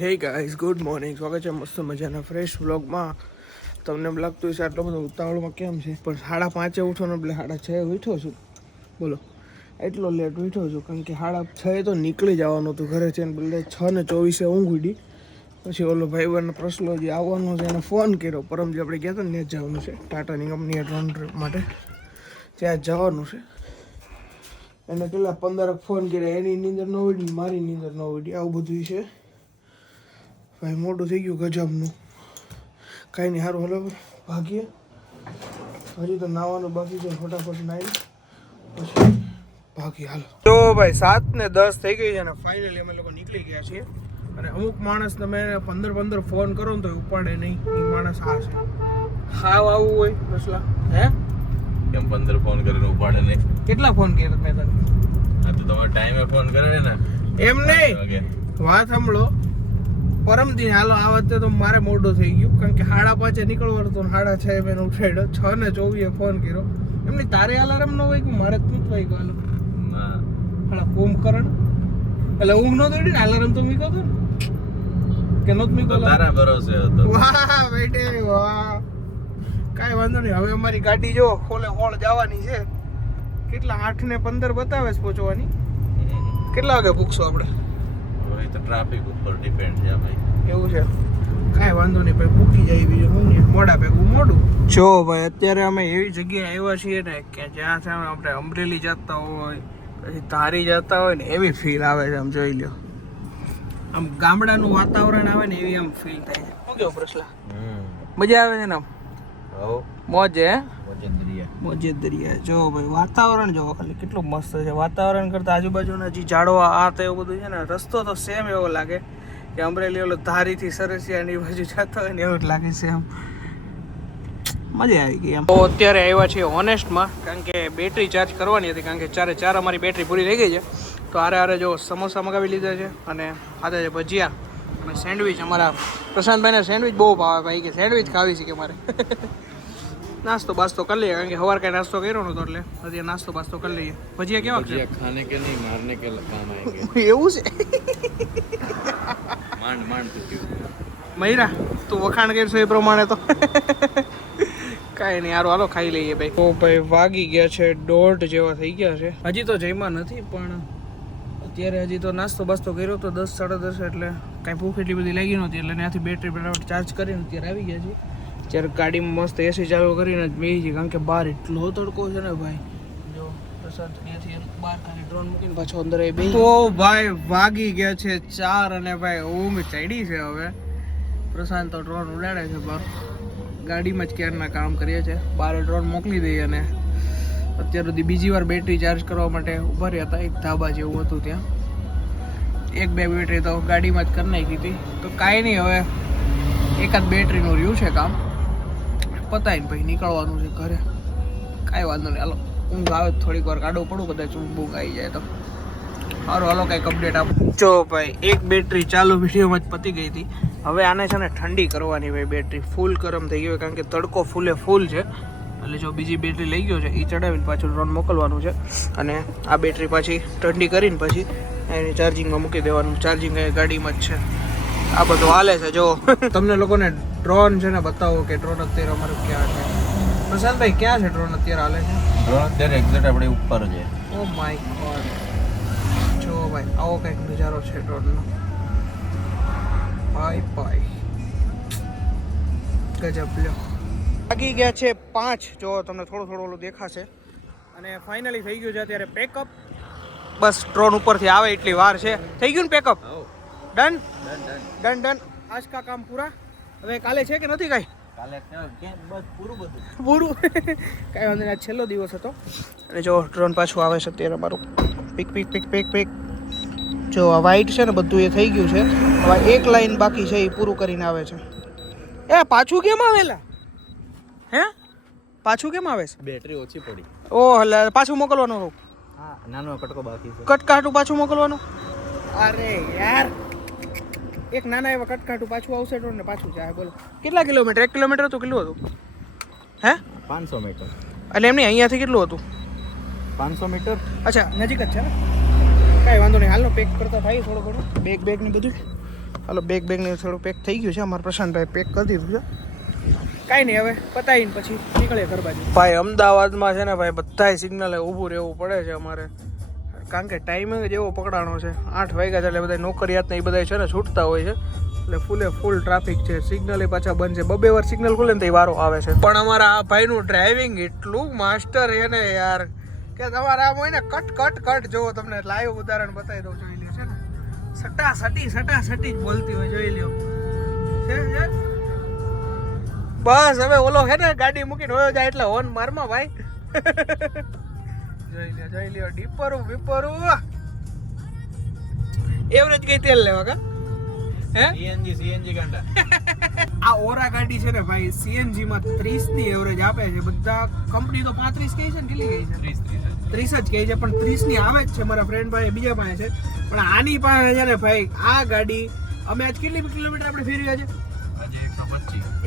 Hey guys good morning, સ્વાગત છે મસ્ત મજાના ફ્રેશ વ્લોગમાં. તમને એમ લાગતું હશે આટલો બધો ઉતાવળમાં કેમ છે, પણ 5:30 ઉઠવાનો એટલે 6:30 ઉઠ્યો છું. બોલો, એટલો લેટ ઉઠ્યો છું કારણ કે 6:30 તો નીકળી જવાનું હતું ઘરે છે ને, બદલે 6:24 ઊંઘ ઉડી. પછી ઓલો ભાઈબંધ પ્રસલો જે આવવાનો છે એને ફોન કર્યો. પરમ જે આપણે ગયા હતા ને ત્યાં જવાનું છે, ટાટાની કંપની ડ્રોન માટે ત્યાં જવાનું છે. એને પેલા 15 ફોન કર્યા, એની નીંદર ન ઉડી, મારી નીંદર ન ઉડી, આવું બધું છે ભાઈ. મોટું થઈ ગયું ગજબનું. કાંઈ નહીં, સારું હલો ભાગીએ. હજી તો નાવાનું બાકી છે, ફટાફટ નાહી પછી ભાગીએ. હાલો તો ભાઈ 7:10 થઈ ગઈ છે અને ફાઇનલી અમે લોકો નીકળી ગયા છીએ. અને અમુક માણસ તમે 15 ફોન કરો ને તો ઉપાડે નહીં. એ માણસ આ છે, હાવ આવું હોય મસલા. હે કેમ 15 ફોન કરીને ઉપાડે નહીં? કેટલા ફોન કર્યા મેં તને? આ તો તમારે ટાઈમે ફોન કરે ને. એમ નહીં, વાત સાંભળો. પરમથી હાલો આ વખતે તો મારે મોડું થઈ ગયું કારણ કે 5:30 નીકળવાનું હતું, 6:30 મેં ઉઠાડ્યો. 6:24 ફોન કર્યો. એમની તારે અલાર્મ ન હોય કે મારે જ નથી વાગ્યો? હાલો ના હાલા કુંભકરણ એટલે ઊંઘ ન તોડી ને, અલાર્મ તો મૂક્યો હતો ને કે નહોતો મૂક્યો? તારા ભરોસે હતો. વાહ બેટે વાહ. કાંઈ વાંધો નહીં. હવે અમારી ગાડી જો ખોલે હોળ જવાની છે. કેટલા 8:15 બતાવે છે પહોંચવાની. કેટલા વાગે પૂછશું આપણે? હવે તો ટ્રાફિક ઉપર ડિપેન્ડ છે ભાઈ. એવું છે, કાંઈ વાંધો નહીં ભાઈ, પૂકી જાય. બીજું શું નહીં, મોડા ભેગું મોડું. જો ભાઈ અત્યારે અમે એવી જગ્યાએ આવ્યા છીએ ને કે જ્યાં છે આપણે અમરેલી જતા હોય, પછી ધારી જતા હોય ને એવી ફીલ આવે છે. આમ જોઈ લ્યો, આમ ગામડાનું વાતાવરણ આવે ને એવી આમ ફીલ થાય છે. શું કેવું પ્રશ્લા? મજા આવે છે ને? આમ મોજે મોજે દરિયા. જો ભાઈ વાતાવરણ જો ખાલી કેટલું મસ્ત છે. વાતાવરણ કરતા આજુબાજુના જે ઝાડવા આ તો એવું બધું છે ને, રસ્તો તો સેમ એવો લાગે કે અમરેલી ઓલો ધારીથી સરસિયાની બાજુ જતો હોય ને એવું જ લાગે છે. આમ મજા આવી ગઈ. આમ તો અત્યારે આવ્યા છીએ ઓનેસ્ટમાં કારણ કે બેટરી ચાર્જ કરવાની હતી, કારણ કે 4 અમારી બેટરી પૂરી થઈ ગઈ છે. તો આરે જો સમોસા મગાવી લીધા છે અને ખાધા છે ભજીયા અને સેન્ડવિચ. અમારા પ્રશાંતભાઈને સેન્ડવિચ બહુ ભાવે ભાઈ, કે સેન્ડવિચ ખાવી છે કે મારે. નાસ્તો બાસ્તો કરી લઈએ કારણ કે સવાર કાંઈ નાસ્તો કર્યો નતો એટલે અત્યારે નાસ્તો બાસ્તો કરી લઈએ. ભજીયા કેવા છે? ખાને કે નહીં મારને કે કામ આएंगे. એવું છે? માંડ મયરા તું વખાણ કરશો એ પ્રમાણે તો કાંઈ નહીં. હારું હાલો ખાઈ લઈએ ભાઈ. તો ભાઈ વાગી ગયા છે 1:30 જેવા થઈ ગયા છે. હજી તો જમ્યા નથી પણ અત્યારે હજી તો નાસ્તો બાસ્તો કર્યો તો 10 10:30 એટલે કાંઈ ભૂખ એટલી બધી લાગી નહોતી એટલે ત્યાંથી બેટરી બરાબર ચાર્જ કરીને અત્યારે આવી ગયા છે. ત્યારે ગાડીમાં મસ્ત એસી ચાલુ કરીને જ બેસી છે કારણ કે બહાર એટલો તડકો છે ને ભાઈ. જો પ્રશાંત ત્યાંથી બહાર ખાલી ડ્રોન મૂકીને પાછો અંદર આવી બેસી. તો ભાઈ વાગી ગયા છે 4 અને ભાઈ ઊંઘ ચડી છે. હવે પ્રશાંત તો ડ્રોન ઉડાડે છે બહાર. ગાડીમાં જ ક્યારના કામ કરીએ છીએ, બહાર ડ્રોન મોકલી દઈએ. અને અત્યાર સુધી બીજી વાર બેટરી ચાર્જ કરવા માટે ઉભા રહ્યા હતા. એક ધાબા જેવું હતું ત્યાં, 1-2 બેટરી તો ગાડીમાં જ કરી નાખી હતી. તો કાંઈ નહીં, હવે એકાદ બેટરીનું રહ્યું છે કામ, પતાવીને પછી નીકળવાનું છે ઘરે. કાંઈ વાંધો નહીં, હાલો ઊંઘ આવે થોડીક વાર કાઢવું પડું, કદાચ ઊંઘ આવી જાય તો. સારું હાલો કંઈક અપડેટ આપો. જો ભાઈ એક બેટરી ચાલુ વિડીયોમાં જ પતી ગઈ હતી. હવે આને છે ને ઠંડી કરવાની ભાઈ. બેટરી ફૂલ ગરમ થઈ ગઈ કારણ કે તડકો ફૂલ છે. એટલે જો બીજી બેટરી લઈ ગયો છે એ ચડાવીને પાછું ડ્રોન મોકલવાનું છે. અને આ બેટરી પાછી ઠંડી કરીને પછી એને ચાર્જિંગમાં મૂકી દેવાનું. ચાર્જિંગ ગાડીમાં જ છે. આ બધું હાલે છે. જો તમને લોકોને ડ્રોન છે ને બતાવો કે ડ્રોન અત્યારે અમારું ક્યાં છે. પ્રશાંતભાઈ ક્યાં છે ડ્રોન અત્યારે હાલે છે? ડ્રોન અત્યારે એક્ઝેક્ટ આપણે ઉપર છે. Oh my God. જો ભાઈ આવો કંઈક નજારો છે ડ્રોનનો. ભાઈ ગજબ લ્યો. વાગી ગયા છે 5. જો તમને થોડું ઓલું દેખાશે. અને ફાઇનલી થઈ ગયું છે અત્યારે પેકઅપ. બસ ડ્રોન ઉપરથી આવે એટલી વાર છે. થઈ ગયું ને પેકઅપ? ડન. આજ કા કામ પૂરા. હવે કાલે છે કે નથી કાંઈ? કાલે બસ પૂરું કાંઈ વાંધો નહીં. આજ છેલ્લો દિવસ હતો. અને જો ડ્રોન પાછું આવે છે અત્યારે અમારું. પીક. જો આ વ્હાઈટ છે ને બધું એ થઈ ગયું છે. હવે એક લાઈન બાકી છે, એ પૂરું કરીને આવે છે. એ પાછું કેમ આવેલા? હે પાછું કેમ આવે છે? બેટરી ઓછી પડી. ઓહ એટલે પાછું મોકલવાનું હતું. હા, નાનો કટકો બાકી છે. કટકાટું પાછું મોકલવાનું. અરે યાર, એક નાના એવા કટકાટું પાછું આવશે ડ્રોન ને પાછું જાય. બોલો કેટલા કિલોમીટર? 1 કિલોમીટર હતું? કેટલું હતું? હે 500 મીટર. એટલે એમની અહીંયાથી કેટલું હતું? 500 મીટર. અચ્છા નજીક જ છે ને. કાંઈ વાંધો નહીં, હાલનો પેક કરતા થાય થોડું ઘણું બેગ ને બધું. હાલો બેગ ને થોડું પેક થઈ ગયું છે. અમારા પ્રશાંતભાઈ પેક કરી દીધું છે. કાંઈ નહીં, હવે પતાવીને પછી નીકળીએ ઘર બાજુ. ભાઈ અમદાવાદમાં છે ને ભાઈ બધાય સિગ્નલે ઊભું રહેવું પડે છે અમારે, કારણ કે ટાઈમિંગ જ એવો પકડાણો છે. 8 વાગ્યા છે એટલે બધા નોકરિયાત ને એ બધા છે ને છૂટતા હોય છે, એટલે ફૂલ ટ્રાફિક છે. સિગ્નલ પાછા બંધ છે. 2 વાર સિગ્નલ ખુલે ને તો વારો આવે છે. પણ અમારા આ ભાઈનું ડ્રાઇવિંગ એટલું માસ્ટર છે ને યાર, કે તમારે આમ હોય ને કટ જોવો. તમને લાઈવ ઉદાહરણ બતાવી દઉં, જોઈ લ્યો છે ને, સટાસટી જ બોલતી હોય, જોઈ લ્યો છે. બસ હવે ઓલો છે ને ગાડી મૂકીને હોયો જાય એટલે હોર્ન મારમાં ભાઈ. જોઈ લ્યો ડીપરું એવરેજ કઈ તેલ લેવા કા હે સીએનજી ગાંડા. આ ઓરા ગાડી છે ને ભાઈ સીએનજી માં 30 ની એવરેજ આપે છે. બધા કંપની તો 35 કહે છે ને, કેટલી કહે છે? 30 જ કહે છે, પણ 30 ની આવે જ છે. મારા ફ્રેન્ડ ભાઈ બીજા પાસે છે, પણ આની પાસે છે ને ભાઈ આ ગાડી અમે આજ કેટલી કિલોમીટર આપણે ફેરવી? આજે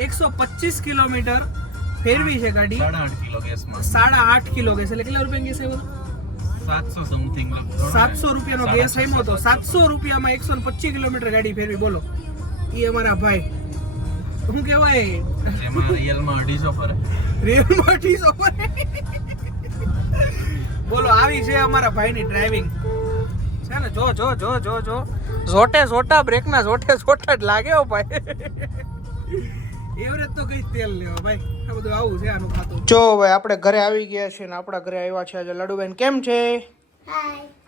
125 કિલોમીટર ફેરવી છે ગાડી. 8.5 કિલો ગેસમાં 8.5 કિલો ગેસ એટલે કેટલા રૂપિયા ગેસ આવ્યો? 700 સમથિંગ. 700 રૂપિયાનો ગેસ આવ્યો હતો. 700 રૂપિયામાં 125 કિલોમીટર ગાડી ફેરવી. બોલો, એ અમારા ભાઈ શું કહેવાય, એમાં રિયલમાં 250 ફરે. રિયલમાં 250 ફરે. બોલો, આવી છે અમારા ભાઈની ડ્રાઇવિંગ છે ને. જો જોટા બ્રેકના જોટે જ લાગે હો ભાઈ. એવરેજ તો કઈ તેલ લેવો ભાઈ, આ બધું આવું છે આનું ખાતું. જો ભાઈ આપણે ઘરે આવી ગયા છે ને આપણા ઘરે આવ્યા છે આજે લાડુબેન. કેમ છે?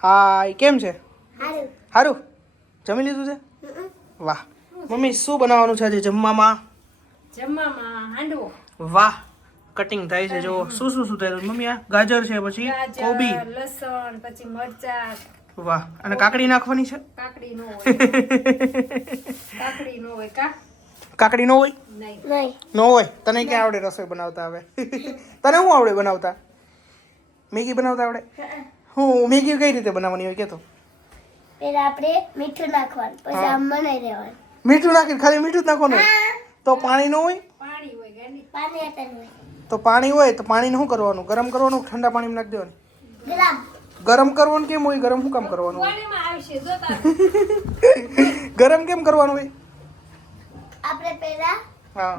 હાય. કેમ છે? હારું. જમી લીધું છે? વાહ. મમ્મી શું બનાવવાનું છે આજે જમવામાં? હાંડવો. વાહ, કટિંગ થાય છે. જો શું થાય મમ્મી? આ ગાજર છે, પછી કોબી, લસણ, પછી મરચા. વાહ. અને કાકડી નાખવાની છે? કાકડી નો હોય કાકડી નો હોય? નહીં. નો હોય. તને ક્યાં આવડે રસોઈ બનાવતા? આવે તને શું આવડે બનાવતા? મેગી બનાવતા આવડે? હું મેગી કઈ રીતે બનાવવાની હોય કે તો? પેલા આપણે મીઠું નાખવાનું, પછી આમ બનાવી દેવાનું. મીઠું નાખીને ખાલી મીઠું જ નાખવાનું? તો પાણી નો હોય? પાણી હોય ગાંડી. પાણી આટલું હોય. તો પાણી હોય તો પાણીને શું કરવાનું? ગરમ કરવાનું, ઠંડા પાણીમાં નાખી દેવાનું? ગરમ ગરમ કરવાનું કેમ હોય? ગરમ શું કામ કરવાનું હોય? પાણીમાં આવશે જોતા. ગરમ કેમ કરવાનું હોય? આપણે પેલા હા.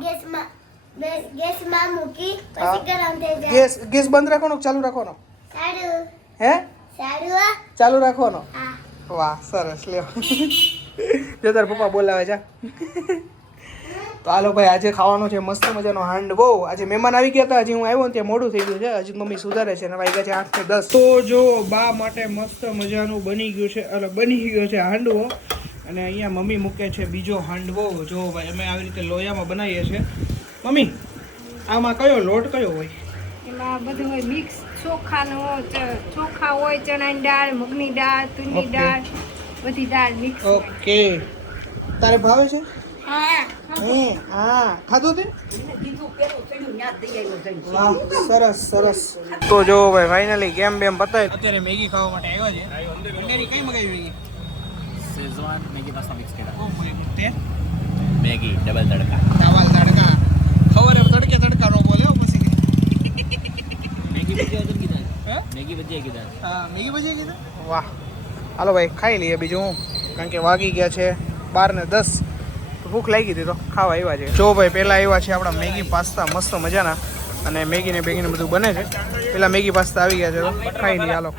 ગેસમાં મૂકી હા. પછી ગરમ થઈ જાય. ગેસ બંધ રાખવાનો કે ચાલુ રાખવાનો? સારું હે? સારું. ચાલુ રાખવાનો? હા. વાહ, સરસ. લ્યો જો તાર પપ્પા બોલાવે છે. તો હાલો ભાઈ, આજે ખાવાનો છે મસ્ત મજાનો હાંડવો. આજે મહેમાન આવી ગયા હતા, હજી હું આવ્યો ને ત્યાં મોડું થઈ ગયું છે. હજી મમ્મી સુધારે છે ને વાગ્યા છે 8 ને 10. તો જો બા માટે મસ્ત મજાનું બની ગયો છે હાંડવો. અને અહીંયા મમ્મી મૂકે છે બીજો હાંડવો. જો ભાઈ અમે આવી રીતે લોયામાં બનાવીએ છીએ. મમ્મી, આમાં કયો લોટ કયો હોય? એમાં બધું હોય મિક્સ. ચોખા હોય, ચણાની દાળ, મગની દાળ, તુરની Okay. દાળ, બધી દાળ મિક્સ. ઓકે. તારે ભાવે છે? હા. હા, ખાધું તે? વાહ, સરસ. તો જો ભાઈ ફાઇનલી ગેમ બેમ પતાય. અત્યારે મેગી ખાવા માટે આવ્યા છે. અંડેરી કઈ મગાવી Maggi? Schezwan Maggi pasta mix કર્યા. ઓ તે મેગી ડબલ તડકા. ચાવલ તડકા. ખબર તડકા નો બોલ્યો પછી. મેગી ભજીયા કીધા. હે? મેગી ભજીયા કીધા. હા, મેગી ભજી કીધું. વાહ. હાલો ભાઈ ખાઈ લઈએ બીજું હું, કારણ કે વાગી ગયા છે 12 ને 10. ભૂખ લાગી હતી તો ખાવા આવ્યા છે. જો ભાઈ પહેલાં આવ્યા છે આપણા મેગી પાસ્તા મસ્ત મજાના, અને મેગી ને બધું બને છે. પહેલાં મેગી પાસ્તા આવી ગયા છે તો ખાઈ લઈએ હાલો.